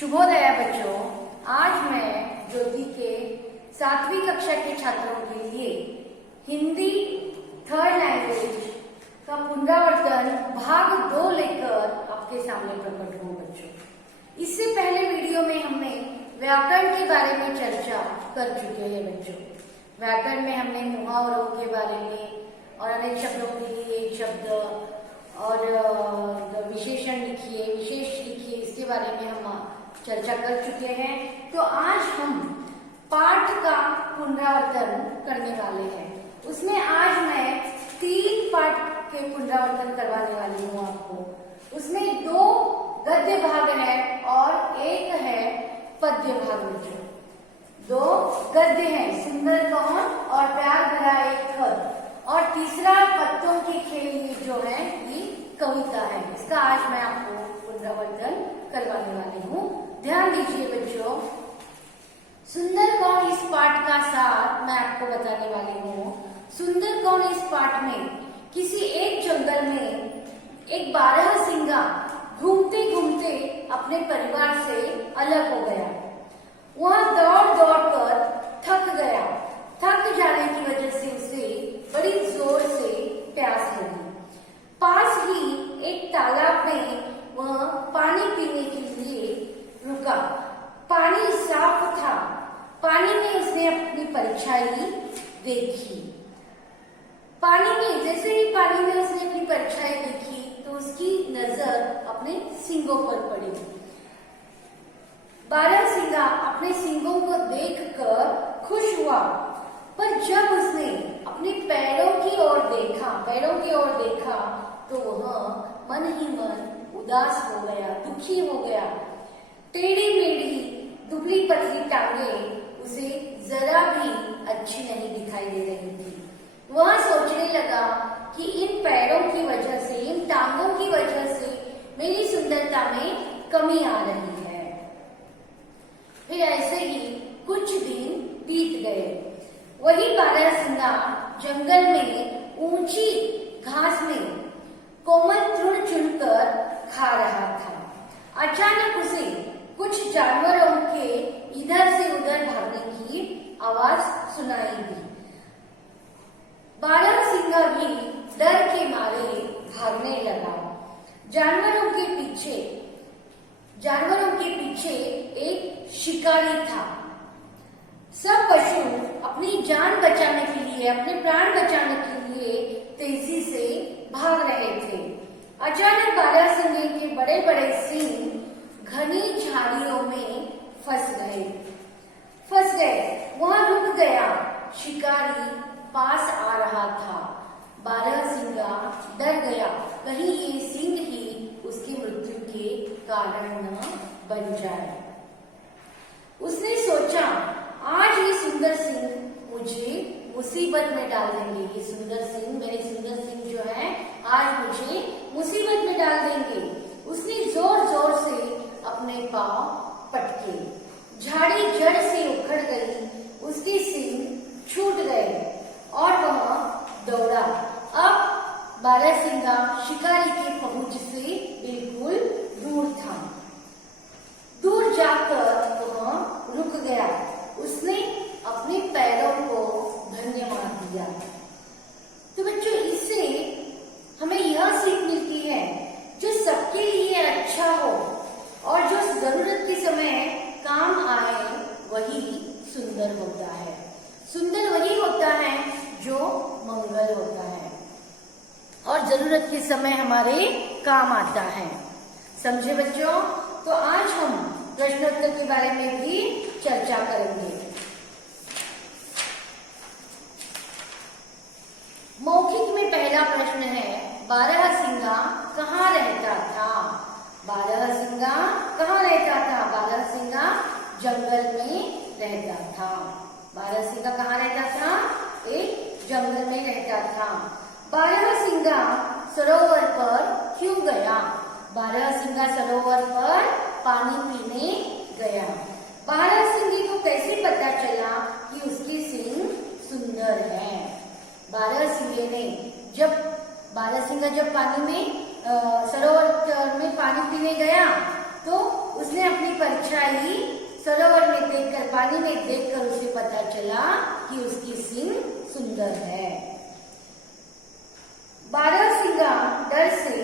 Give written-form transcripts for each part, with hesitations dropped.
शुभोदय बच्चों। आज मैं ज्योति के 7वीं कक्षा के छात्रों के लिए हिंदी थर्ड लैंग्वेज का पुनरावर्तन भाग 2 लेकर आपके सामने प्रकट हूँ बच्चों। इससे पहले वीडियो में हमने व्याकरण के बारे में चर्चा कर चुके हैं बच्चों। व्याकरण में हमने मुहावरों के बारे में और अनेक शब्दों के लिए एक शब्द और विशेषण लिखिए, विशेष लिखिए, इसके बारे में हम चर्चा कर चुके हैं। तो आज हम पाठ का पुनरावर्तन करने वाले हैं। उसमें आज मैं 3 पाठ के पुनरावर्तन करवाने वाली हूँ आपको। उसमें 2 गद्य भाग है और 1 है पद्य भाग बच्चों। 2 गद्य हैं, सुंदर कौन और प्यार भरा एक खत, और तीसरा पत्तों की खेल जो है ये कविता है। इसका आज मैं आपको पुनरावर्तन करवाने वाली हूँ। ध्यान दीजिए बच्चों। सुंदर कौन इस पाठ का सार मैं आपको बताने वाली हूँ। सुंदर कौन इस पाठ में किसी एक जंगल में एक बारहसिंगा घूमते घूमते अपने परिवार से अलग हो गया। वह दौड़ दौड़ कर थक गया। थक जाने की वजह से उसे बड़ी जोर से प्यास लगी। पास ही एक तालाब में वह पानी पीने के लिए रुका। पानी साफ था। पानी में उसने अपनी परछाई देखी। पानी में जैसे ही पानी में उसने अपनी परछाई देखी तो उसकी नजर अपने सींगों पर पड़ी। बारहसिंगा अपने सींगों को देखकर खुश हुआ, पर जब उसने अपने पैरों की ओर देखा तो वह मन ही मन उदास हो गया, दुखी हो गया। टेढ़ी मेढ़ी दुबली पतली टांगें उसे जरा भी अच्छी नहीं दिखाई दे रही थी। वह सोचने लगा कि इन पैरों की वजह से, इन टांगों की वजह से मेरी सुंदरता में कमी आ रही है। फिर ऐसे ही कुछ दिन बीत गए। वही बारहसिंगा जंगल में ऊंची घास में कोमल तृण चुनकर खा रहा था। अचानक उसे कुछ जानवरों के इधर से उधर भागने की आवाज सुनाई दी। बारहसिंगा भी डर के मारे भागने लगा। जानवरों के पीछे एक शिकारी था। सब पशु अपनी जान बचाने के लिए, अपने प्राण बचाने के लिए तेजी से भाग रहे थे। अचानक बारहसिंगे के बड़े बड़े सींग घनी झाड़ियों में फंस गए। वहां रुक गया। शिकारी पास आ रहा था। बारहसिंगा डर गया, कहीं ये सींग ही उसकी मृत्यु के कारण न बन जाए। उसने सोचा, आज ये सुंदर सिंह मुझे मुसीबत में डाल देंगे। ये सुंदर सिंह, मेरे सुंदर सिंह जो है, आज मुझे मुसीबत में डाल देंगे। उसने जोर जोर से अपने पांव पटके। झाड़ी जड़ से उखड़ गई। उसके सींग छूट गए और वह दौड़ा। अब बारहसिंगा शिकारी की पहुंच से बिल्कुल दूर था। दूर जाकर वह रुक गया। उसने अपने पैरों को धन्यवाद दिया। तो बच्चों, इससे हमें यह सीख मिलती है, जो सबके लिए अच्छा हो और जो जरूरत के समय काम आए वही सुंदर होता है। सुंदर वही होता है जो मंगल होता है और जरूरत के समय हमारे काम आता है। समझे बच्चों? तो आज हम प्रश्नोत्तर के बारे में भी चर्चा करेंगे। मौखिक में पहला प्रश्न है, बारहसिंगा कहाँ रहता था? बारहसिंगा कहाँ रहता था? बारहसिंगा जंगल में रहता था। बारहसिंगा कहाँ रहता था? एक जंगल में रहता था। बारहसिंगा सरोवर पर क्यों गया? बारहसिंगा सरोवर पर पानी पीने गया। बारहसिंगे को कैसे पता चला कि उसके सींग सुंदर हैं? बारहसिंगा जब पानी में सरोवर में पानी पीने गया तो उसने अपनी परछाई सरोवर में देखकर, पानी में देखकर उसे पता चला कि उसकी सींग सुंदर है। बारहसिंगा डर से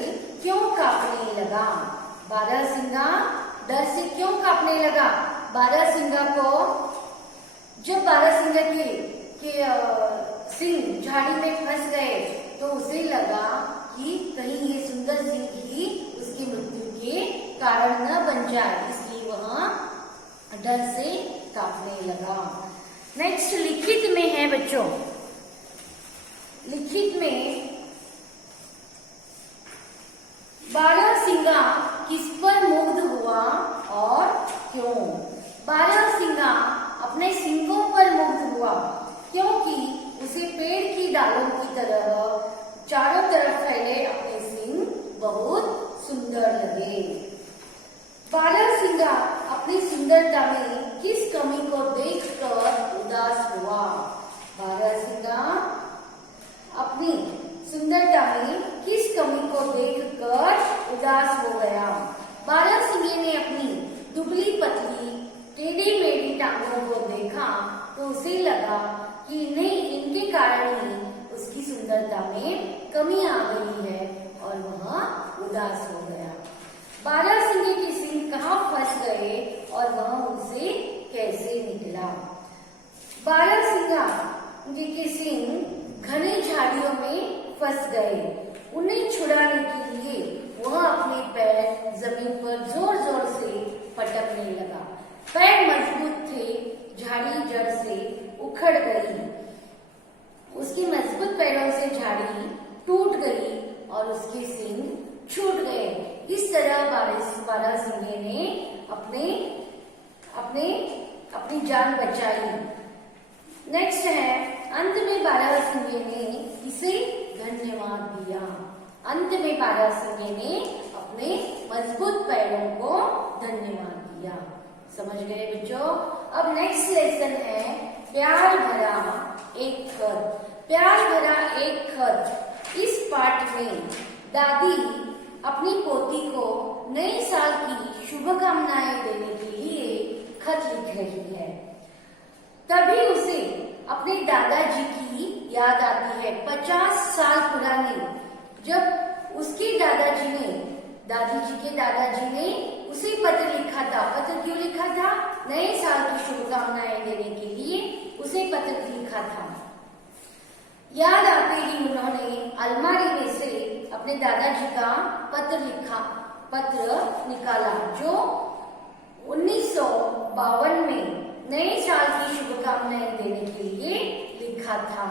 क्यों कांपने लगा? बारहसिंगा डर से क्यों कांपने लगा? बारहसिंगा को, जब बारहसिंगा के सिंह झाड़ी में फंस गए तो उसे लगा कि कहीं ये सुंदर सिंह ही उसकी मृत्यु के कारण न बन जाए, इसलिए वह डर से कांपने लगा। नेक्स्ट लिखित में है बच्चों, लिखित में बारहसिंगा किस पर मुग्ध हुआ और क्यों? बारहसिंगा अपने सींगों पर मुग्ध हुआ क्योंकि उसे पेड़ की डालों की तरह चारों तरफ फैले अपने सींग बहुत सुंदर लगे। बारहसिंगा अपनी सुंदरता में किस कमी को देखकर उदास हुआ? बारहसिंगा अपनी सुंदरता में किस कमी को देखकर उदास हो गया? बारहसिंगे ने अपनी दुबली पतली टेढ़ी मेढ़ी टांगों को देखा तो उसे लगा कि इनके कारण ही उसकी सुंदरता में कमी आ गई है और वह उदास हो गया। बारहसिंगे के सिंह कहाँ फंस गए और वह उनसे कैसे निकला? बारहसिंगा के सिंह घने झाड़ियों में फंस गए। उन्हें छुड़ाने के लिए वह अपने पैर जमीन पर जोर जोर से पटकने लगा। पैर मजबूत थे, झाड़ी जड़ से उखड़ गई। उसकी मजबूत पैरों से झाड़ी टूट गई और उसके सिंग छूट गए। इस तरह बारहसिंगे ने अपनी जान बचाई। नेक्स्ट है, अंत में बारहसिंगे ने इसे धन्यवाद दिया। अंत में बारहसिंगे ने अपने मजबूत पैरों को धन्यवाद दिया। समझ गए बच्चों? अब नेक्स्ट लेसन है प्यार भरा एक खत। प्यार भरा एक खत। इस पाठ में दादी अपनी पोती को नए साल की शुभकामनाएं देने के लिए खत लिख रही है। तभी उसे अपने दादाजी की याद आती है, 50 साल पुरानी, जब उसके दादाजी ने, दादी जी के दादाजी ने उसे पत्र लिखा था। पत्र क्यों लिखा था? नए साल की शुभकामनाएं देने के लिए उसे पत्र लिखा था। याद आते ही उन्होंने अलमारी में से अपने दादाजी का पत्र निकाला जो 1952 में नए साल की शुभकामनाएं देने के लिए लिखा था।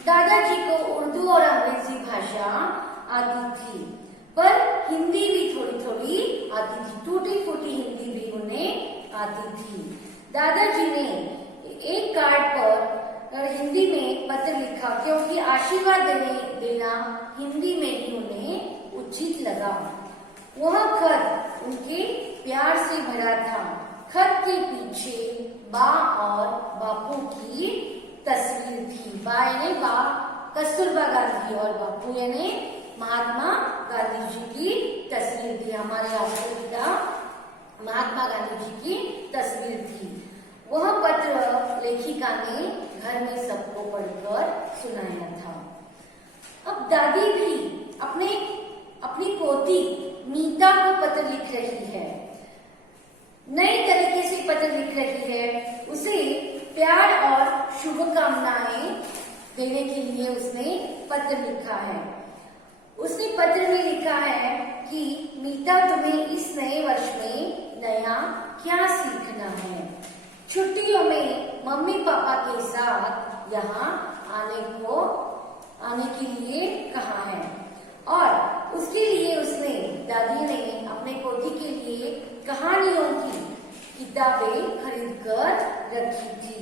दादाजी को उर्दू और अंग्रेजी भाषा आती थी, पर हिंदी भी थोड़ी थोड़ी आती थी। टूटी फूटी हिंदी भी उन्हें आती थी। दादाजी ने एक कार्ड पर हिंदी में पत्र लिखा क्योंकि आशीर्वाद देना हिंदी में ही उन्हें उचित लगा। वह खत उनके प्यार से भरा था। खत के पीछे बा और बापू की तस्वीर थी। बा यानी कस्तूरबा गांधी और बापू यानी महात्मा गांधी जी की तस्वीर थी। हमारे राष्ट्रपिता महात्मा गांधी जी की तस्वीर थी। वह पत्र लेखिका ने घर में सबको पढ़कर सुनाया था। अब दादी भी अपनी पोती मीता को पत्र लिख रही है। नए तरीके से पत्र लिख रही है। उसे प्यार और शुभकामनाएं देने के लिए उसने पत्र लिखा है। उसने पत्र में लिखा है कि मीता, तुम्हें इस नए वर्ष में नया क्या सीखना है? छुट्टियों में मम्मी पापा के साथ यहाँ आने के लिए कहा है। और उसके लिए उसने, दादी ने अपने पोती के लिए कहानियों की किताबें खरीद कर रखी थी।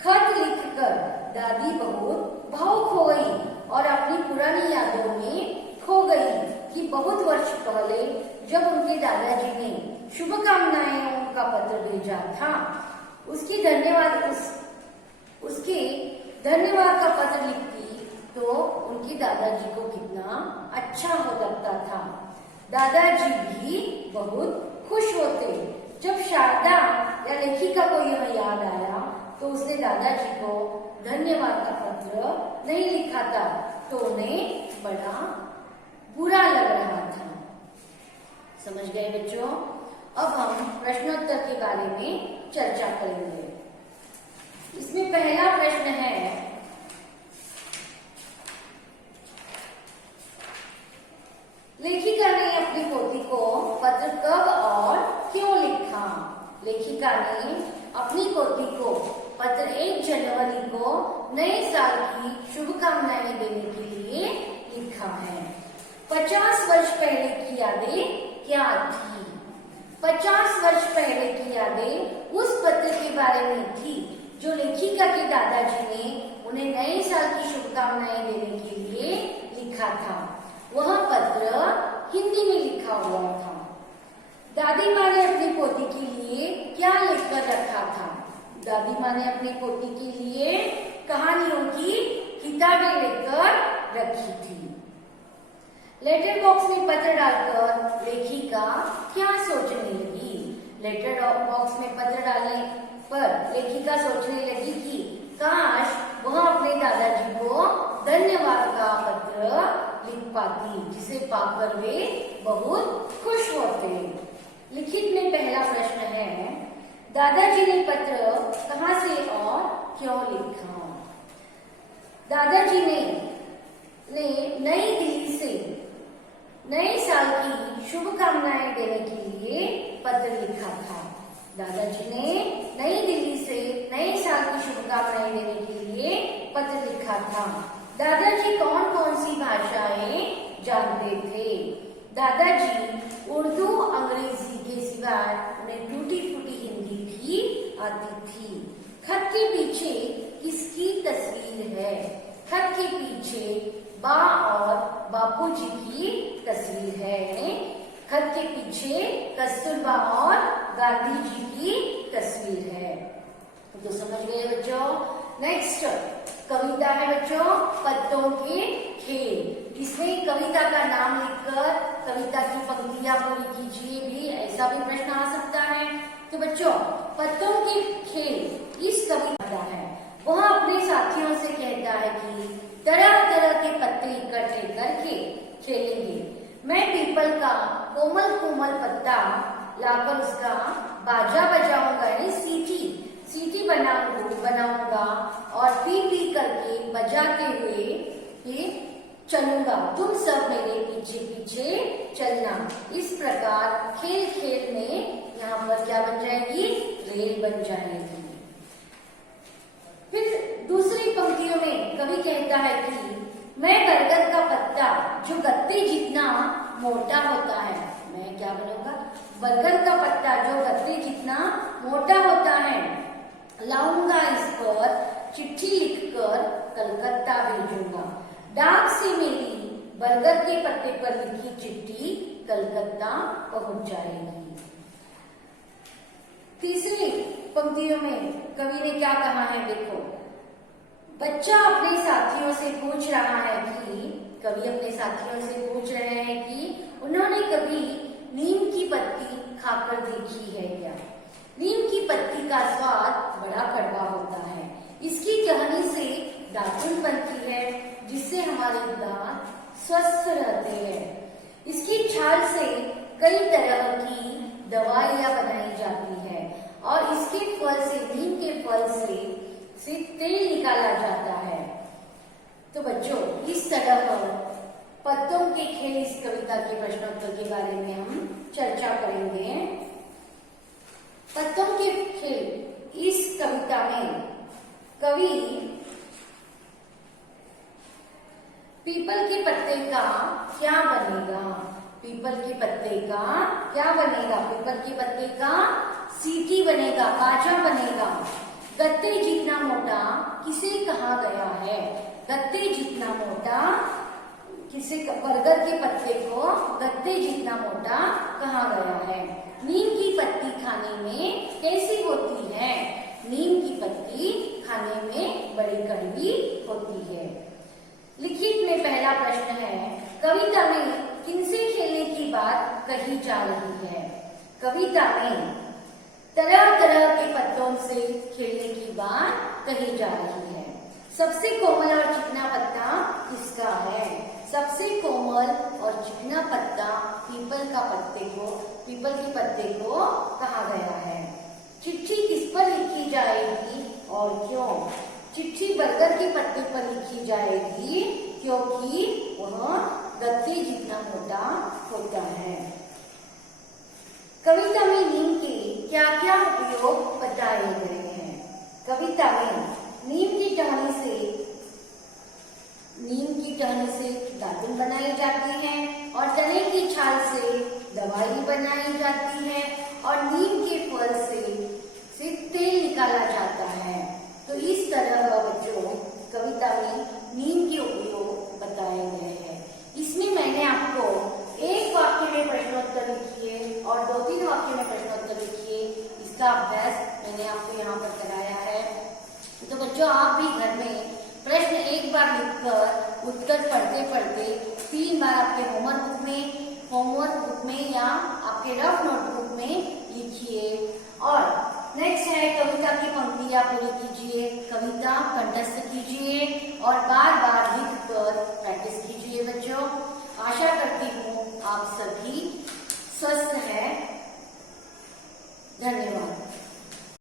खत लिखकर दादी बहुत भावुक हो गई और अपनी पुरानी यादों में खो गई कि बहुत वर्ष पहले जब उनके दादाजी ने शुभकामनाएं का पत्र भेजा था, उसके धन्यवाद का पत्र लिखती तो उनके दादाजी को कितना अच्छा हो लगता था। दादाजी भी बहुत खुश होते होते। जब शारदा या लेखिका को यह याद आया तो उसने दादाजी को धन्यवाद का पत्र नहीं लिखा था, तो उन्हें बड़ा बुरा लग रहा था। समझ गए बच्चों? अब हम प्रश्नोत्तर के बारे में चर्चा करेंगे। इसमें पहला प्रश्न है, लेखिका ने अपनी पोती को पत्र कब और क्यों लिखा? लेखिका ने अपनी पोती को पत्र 1 जनवरी को नए साल की शुभकामनाएं देने के लिए लिखा है। 50 वर्ष पहले की यादें क्या थी? 50 वर्ष पहले की यादें उस पत्र के बारे में थी जो लेखिका के दादाजी ने उन्हें नए साल की शुभकामनाएं देने के लिए लिखा था। वह पत्र हिंदी में लिखा हुआ था। दादी माँ ने अपनी पोती के लिए क्या लिखकर रखा था? दादी माँ ने अपनी पोती के लिए कहानियों की किताबें लिखकर रखी थी। लेटर बॉक्स में पत्र डालकर लेखिका क्या सोचने लगी? लेटर बॉक्स में पत्र डालने पर लेखिका सोचने लगी कि काश वह अपने दादाजी को धन्यवाद का पत्र लिख पाती, जिसे पाकर वे बहुत खुश होते। लिखित में पहला प्रश्न है, दादाजी ने पत्र कहां से और क्यों लिखा? दादाजी ने नई दिल्ली से नए साल की शुभकामनाएं देने के लिए पत्र लिखा था। दादाजी ने नई दिल्ली से नए साल की शुभकामनाएं देने के लिए पत्र लिखा था। दादाजी कौन कौन सी भाषाएं जानते थे? दादाजी उर्दू अंग्रेजी के सिवाय उन्हें टूटी फूटी हिंदी भी आती थी। खत के पीछे किसकी तस्वीर है? खत के पीछे बा और बापूजी की तस्वीर है। खत के पीछे कस्तूरबा और गांधी जी की तस्वीर है। तो समझ गए बच्चों? नेक्स्ट कविता है बच्चों, पत्तों के खेल। इसमें कविता का नाम लिखकर कविता की पंक्तियां पूरी कीजिए भी, ऐसा भी प्रश्न आ सकता है। तो बच्चों, पत्तों के खेल इस कविता का है। वह अपने साथियों से कहता है कि तरह तरह के पत्ते इकट्ठे करके खेलेंगे। मैं पीपल का कोमल कोमल पत्ता लाकर उसका बाजा बजाऊंगा, यानी सीटी बनाऊंगा और पी पी करके बजाते हुए चलूंगा। तुम सब मेरे पीछे पीछे चलना। इस प्रकार खेल खेल में यहाँ पर क्या बन जाएगी? रेल बन जाएगी। फिर दूसरी पंक्तियों में कवि कहता है कि मैं बरगद का पत्ता जो गत्ते जितना मोटा होता है, मैं क्या बनूंगा? बरगद का पत्ता जो गत्ते जितना मोटा होता है, लाऊंगा इस पर चिट्ठी लिखकर कलकत्ता भेजूंगा। डाक से मेरी बरगद के पत्ते पर लिखी चिट्ठी कलकत्ता पहुंच जाएगी। तीसरी पंक्तियों में कवि ने क्या कहा है देखो। बच्चा अपने साथियों से पूछ रहा है कि कवि अपने साथियों से पूछ रहे हैं कि उन्होंने कभी नीम की पत्ती खाकर देखी है क्या? नीम की पत्ती का स्वाद बड़ा कड़वा होता है। इसकी टहनी से दातुन बनती है, जिससे हमारे दांत स्वस्थ रहते हैं। इसकी छाल से कई तरह की दवाइयां बनाई जाती है और इसके फल से, नीम के फल से तेल निकाला जाता है। तो बच्चों, इस तरह पत्तों के खेल इस कविता के प्रश्नोत्तर के बारे में हम चर्चा करेंगे। पत्तों के खेल इस कविता में कवि पीपल के पत्ते का क्या बनेगा? पीपल के पत्ते का क्या बनेगा? पीपल के पत्ते का सीटी बनेगा, बाजा बनेगा। गत्ते जितना मोटा किसे कहा गया है? गत्ते जितना मोटा किसे, बरगद के पत्ते को गत्ते जितना मोटा कहा गया है। नीम की पत्ती खाने में कैसी होती है? नीम की पत्ती खाने में बड़ी कड़वी होती है। लिखित में पहला प्रश्न है, कविता में किनसे खेलने की बात कही जा रही है? कविता में तरह तरह के पत्तों से खेलने की बात कही जा रही है। सबसे कोमल और चिकना पत्ता किसका है? सबसे कोमल और चिकना पत्ता पीपल के पत्ते को कहा गया है। चिट्ठी किस पर लिखी जाएगी और क्यों? चिट्ठी बरगद के पत्ते पर लिखी जाएगी क्योंकि वह गत्ते जितना मोटा होता है। कविता में नीम के क्या क्या उपयोग बताए गए हैं? कविता में नीम की टहनी से दातुन बनाई जाती है और तने की छाल से दवाई बनाई जाती है और नीम के फल से तेल निकाला जाता है। तो इस तरह बच्चों कविता में नीम के उपयोग बताए गए हैं। इसमें मैंने आपको एक वाक्य में प्रश्नोत्तर लिखिए और 2-3 वाक्य में प्रश्नोत्तर लिखिए, इसका अभ्यास मैंने आपको यहाँ पर कराया है। तो बच्चों आप भी घर में प्रश्न एक बार लिखकर उत्तर पढ़ते पढ़ते 3 बार आपके होमवर्क बुक में या आपके रफ नोटबुक में लिखिए। और नेक्स्ट है कविता की पंक्तियां पूरी कीजिए, कविता कंठस्थ कीजिए और बार बार लिखकर प्रैक्टिस कीजिए। बच्चों आशा करती हूँ आप सभी स्वस्थ हैं